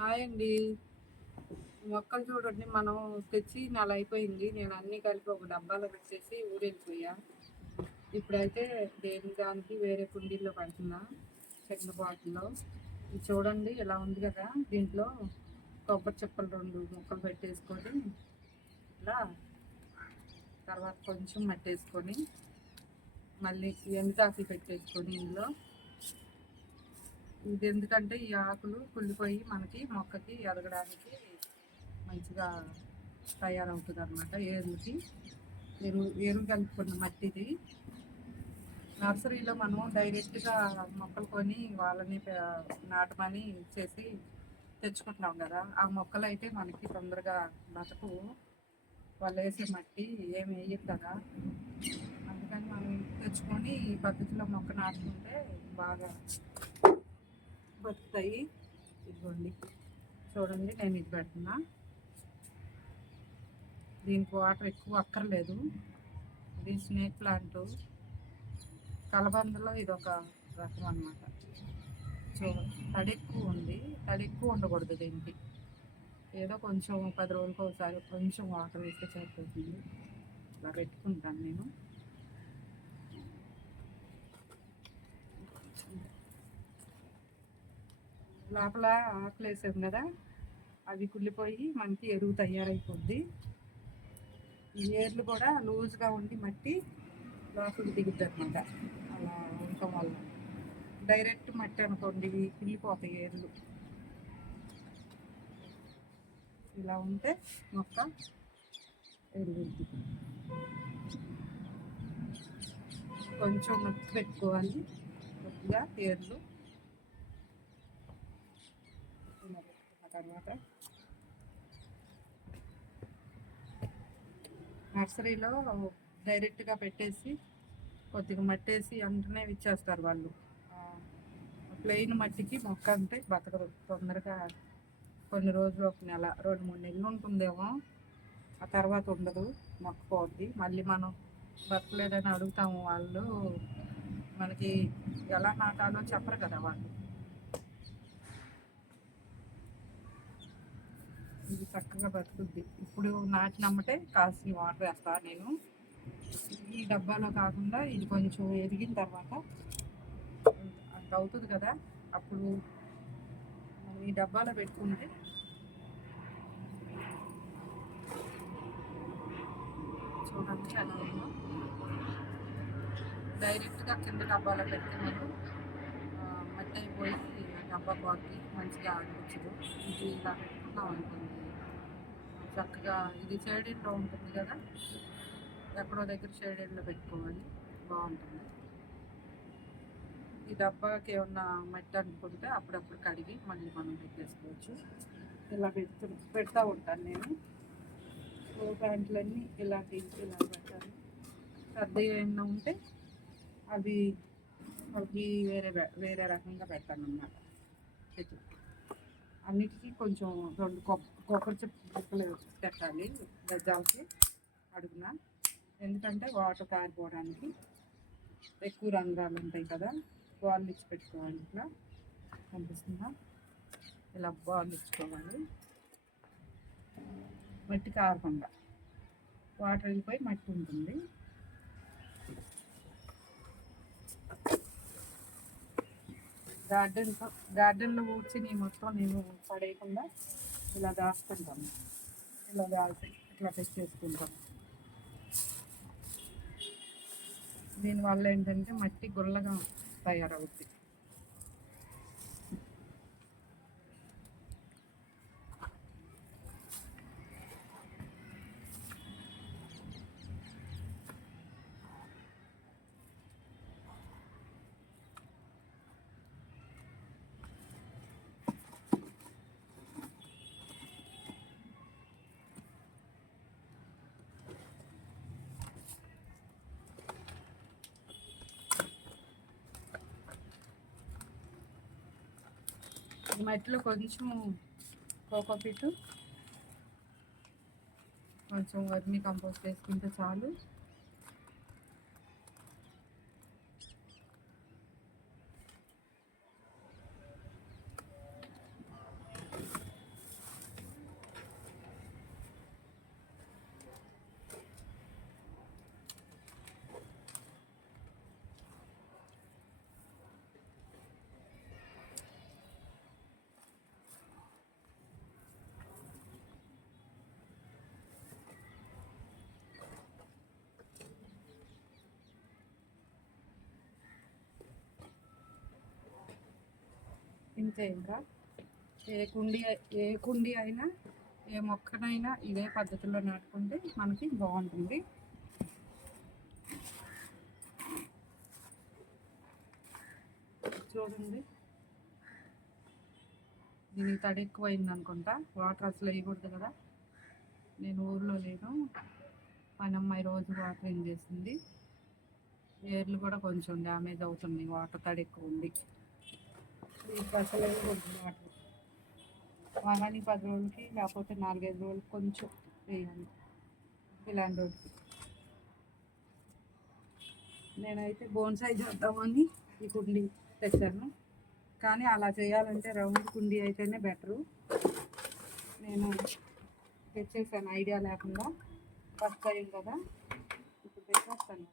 Hi అండి. మొక్కలు చూడండి, మనం తెచ్చి నెల అయిపోయింది. నేను అన్నీ కలిపి ఒక డబ్బాలో పెట్టేసి ఊరెళ్ళిపోయా. ఇప్పుడైతే దేని దానికి వేరే కుండీల్లో పెడుతున్నా, చిన్న బాటిల్లో. ఇది చూడండి ఇలా ఉంది కదా, దీంట్లో కొబ్బరి చిప్పలు 2 ముక్కలు పెట్టేసుకొని ఇలా తర్వాత కొంచెం మట్టేసుకొని మళ్ళీ ఎండుటాకులు పెట్టేసుకొని ఇందులో ఇది ఎందుకంటే ఈ ఆకులు కుళ్ళిపోయి మనకి మొక్కకి ఎదగడానికి మంచిగా తయారవుతుంది అనమాట. ఏరుకి ఎరువు కలుపుకున్న మట్టిది. నర్సరీలో మనం డైరెక్ట్గా మొక్కలు కొని వాళ్ళని నాటమని చేసి తెచ్చుకుంటున్నాం కదా, ఆ మొక్కలు అయితే మనకి తొందరగా బతకు. వాళ్ళు వేసే మట్టి ఏమి వేయదు కదా, అందుకని మనం తెచ్చుకొని ఈ పద్ధతిలో మొక్క నాటుకుంటే బాగా బతుకుతాయి. ఇదిగోండి చూడండి, నేను ఇది పెడుతున్నా. దీనికి వాటర్ ఎక్కువ అక్కర్లేదు. ఇది స్నేక్ ప్లాంట్, కలబందలో ఇది ఒక రకం అన్నమాట. తడి ఎక్కువ ఉంది, తడి ఎక్కువ ఉండకూడదు దీనికి. ఏదో కొంచెం 10 రోజులకు ఒకసారి కొంచెం వాటర్ వేస్తే సరిపోతుంది. ఇలా పెట్టుకుంటాను నేను. లోపల ఆకులు వేసాం కదా, అవి కుళ్ళిపోయి మనకి ఎరువు తయారైపోద్ది. ఈ ఏర్లు కూడా లూజ్గా ఉండి మట్టి లోపలికి దిగుద్ది అనమాట. అలా ఉండటం వల్ల డైరెక్ట్ మట్టి అనుకోండి కుళ్ళిపోతాయి ఏర్లు. ఇలా ఉంటే మొక్క ఎరుగుద్ది. కొంచెం మట్టి పెట్టుకోవాలి కొద్దిగా ఏర్లు. తర్వాత నర్సరీలో డైరెక్ట్గా పెట్టేసి కొద్దిగా మట్టేసి వెంటనే ఇచ్చేస్తారు వాళ్ళు. ప్లెయిన్ మట్టికి మొక్క అంటే బతకదు తొందరగా. కొన్ని రోజులు, 1 నెల 2-3 నెలలు ఉంటుందేమో, ఆ తర్వాత ఉండదు, మొక్క పోద్ది. మళ్ళీ మనం బతకలేదని అడుగుతాము, వాళ్ళు మనకి ఎలా నాటాలో చెప్పరు కదా వాళ్ళు. ఇది చక్కగా బతుకుద్ది. ఇప్పుడు నాటినమ్మటే కాసిన వాటర్ వేస్తాను నేను. ఈ డబ్బాలో కాకుండా ఇది కొంచెం ఎదిగిన తర్వాత అంత అవుతుంది కదా, అప్పుడు ఈ డబ్బాలో పెట్టుకుంటే చూడండి అలా ఉందో. డైరెక్ట్గా కింద డబ్బాలో పెడితే మనం మట్టి అయిపోయి డబ్బా బాకి మంచిగా ఆడించదు. ఇది ఇలా పెట్టుకున్నాం అనుకోండి చక్కగా. ఇది షేడెడ్లో ఉంటుంది కదా, ఎక్కడో దగ్గర షేడెడ్లో పెట్టుకోవాలి, బాగుంటుంది. ఈ డబ్బాకి ఏమన్నా మట్టి అనుకుంటే అప్పుడప్పుడు కడిగి మళ్ళీ మనం పెట్టేసుకోవచ్చు. ఇలా పెడతా ఉంటాను నేను. ప్యాంట్లన్నీ ఇలా పెట్టాను. పెద్ద ఏమైనా ఉంటే అవి వేరే వేరే రకంగా పెడతాను అన్నమాట. చెట్లు అన్నిటికీ కొంచెం 2 కొబ్బరి చిప్పలు పెట్టాలి గజాలకి అడుగున. ఎందుకంటే వాటర్ కారిపోవడానికి. ఎక్కువ రంధ్రాలు ఉంటాయి కదా, బాల్ ఇచ్చి పెట్టుకోవాలి. ఇట్లా కనిపిస్తుందా, ఇలా బాల్ ఇచ్చుకోవాలి. మట్టి కారకుండా వాటర్ వెళ్ళిపోయి మట్టి ఉంటుంది. గార్డెన్లో ఊడ్చి మొత్తం నేను పడేయకుండా ఇలా దాచుకుంటాను. ఇలా దాచి ఇట్లా పెట్టేసుకుంటాను. దీనివల్ల ఏంటంటే మట్టి గుల్లగా తయారవుద్ది. ఈ మట్టిలో కొంచెం కోకోపీట్, కొంచెం వర్మీ కంపోస్ట్ వేసుకుంటే చాలు. ఇంతే. ఇంకా ఏ కుండీ అయినా ఏ మొక్కనైనా ఇదే పద్ధతిలో నాటుకుంటే మనకి బాగుంటుంది. చూడండి, దీనికి తడి ఎక్కువైంది అనుకుంటా. వాటర్ అసలు వేయకూడదు కదా. నేను ఊర్లో లేను, పనమ్మాయి రోజు వాటరింగ్ చేసింది. ఏర్లు కూడా కొంచెం డ్యామేజ్ అవుతున్నాయి, వాటర్ తడి ఎక్కువ ఉంది. దీనికి అసలు వేయకూడదు వాటర్. వారానికి 10 రోజులకి, లేకపోతే 4-5 రోజులకి కొంచెం వేయాలి ఇలాంటి రోజుకి. నేనైతే బోన్సాయి చేద్దామని ఈ కుండీ తెచ్చాను, కానీ అలా చేయాలంటే రౌండ్ కుండీ అయితేనే బెటరు. నేను తెచ్చేసాను ఐడియా లేకుండా, ఫస్ట్ టైం కదా. ఇప్పుడు తెచ్చేస్తాను.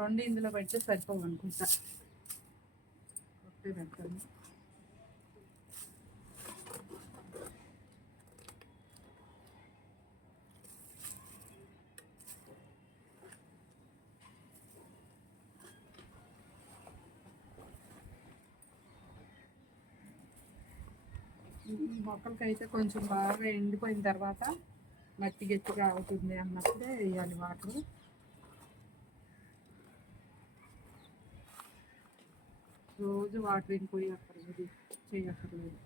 2 ఇందులో పెడితే సరిపోవు అనుకుంటా, ఒకటే పెడతాను. మొక్కలకైతే కొంచెం బాగా ఎండిపోయిన తర్వాత మట్టి గట్టిగా అవుతుంది అన్నప్పుడే వేయాలి వాటర్. రోజు వాటరింగ్ పోయక్కర్లేదు, చేయక్కర్లేదు.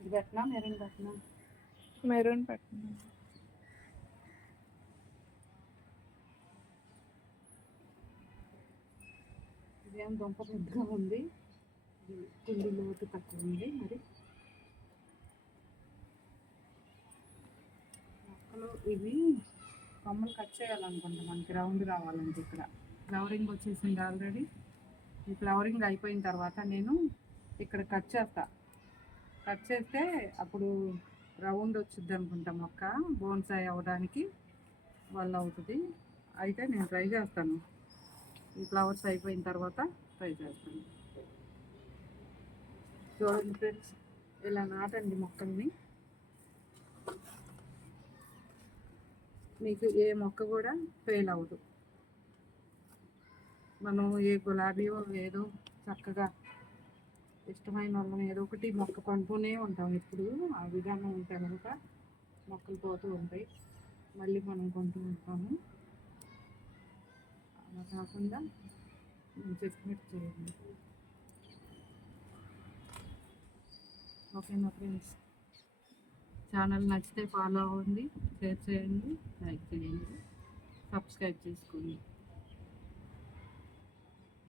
ఇది పెట్టినా మెరూన్ పెట్టినా, మెరూన్ పెట్టినా. ఇదేం దుంప పెద్దగా ఉంది, కుండీ లోతు తక్కువ ఉంది. మరి మొక్కలు ఇవి కొమ్మలు కట్ చేయాలనుకుంటా, మనకి రౌండ్ రావాలంటే. ఇక్కడ ఫ్లవరింగ్ వచ్చేసింది ఆల్రెడీ. ఈ ఫ్లవరింగ్ అయిపోయిన తర్వాత నేను ఇక్కడ కట్ చేస్తే అప్పుడు రౌండ్ వచ్చింది అనుకుంటా మొక్క, బోన్సాయి అవ్వడానికి వల్ల అవుతుంది. అయితే నేను ట్రై చేస్తాను, ఈ ఫ్లవర్స్ అయిపోయిన తర్వాత ట్రై చేస్తాను. చూడండి ఫ్రెండ్స్, ఇలా నాటండి మొక్కల్ని. మీకు ఏ మొక్క కూడా ఫెయిల్ అవ్వదు. మనం ఏ గులాబీయో ఏదో చక్కగా ఇష్టమైన వాళ్ళం ఏదో ఒకటి మొక్క కొంటూనే ఉంటాం. ఇప్పుడు ఆ విధానం ఉంటే కనుక మొక్కలు పోతూ ఉంటాయి, మళ్ళీ మనం కొంటూ ఉంటాము. అలా కాకుండా నేను చెప్పినట్టు చేయండి. ఓకేనా ఫ్రెండ్స్? ఛానల్ నచ్చితే ఫాలో అవ్వండి, షేర్ చేయండి, లైక్ చేయండి, సబ్స్క్రైబ్ చేసుకోండి.